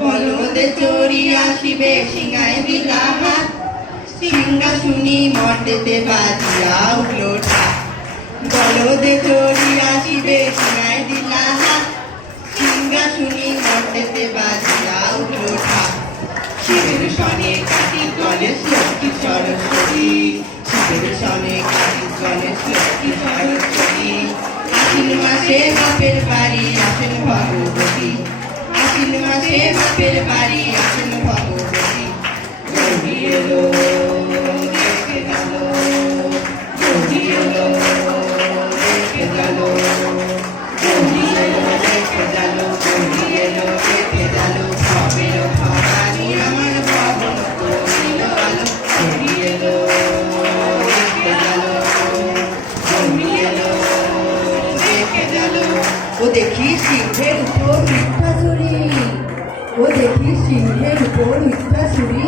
বলদে চড়ি আসিবে সিংহায় দিলা হাত, সিংহাসুনি মর্দেতে বাজিয়া উঠল ঠাক। বলদে চড়ি আসিবে সিংহায় দিলা হাত, সিংহাসুনি মর্দেতে বাজিয়া উঠল ঠাক। শিবের সনে কার্তিক গণেশ লক্ষ্মী সরস্বতী, শিবের সনে কার্তিক গণেশ লক্ষ্মী সরস্বতী। আশ্বিন মাসে বাপের বাড়ি আসেন ভগবতী, আশ্বিন মাসে বাপের বাড়ি আসেন ভগবতী। গৌরী এলো দেখে গেল, গৌরী এলো দেখে গেল, গৌরী এলো দেখে গেল, গৌরী এলো দেখে গেল। ভবের ভবানী আমার ভবন করিল আলো, গৌরী এলো দেখে গেল, গৌরী এলো দেখে গেল। ও দেখি সিংহের উপর মিথ্যা ছুরি, ও দেখি সিংহের উপর মিথ্যা ছুরি।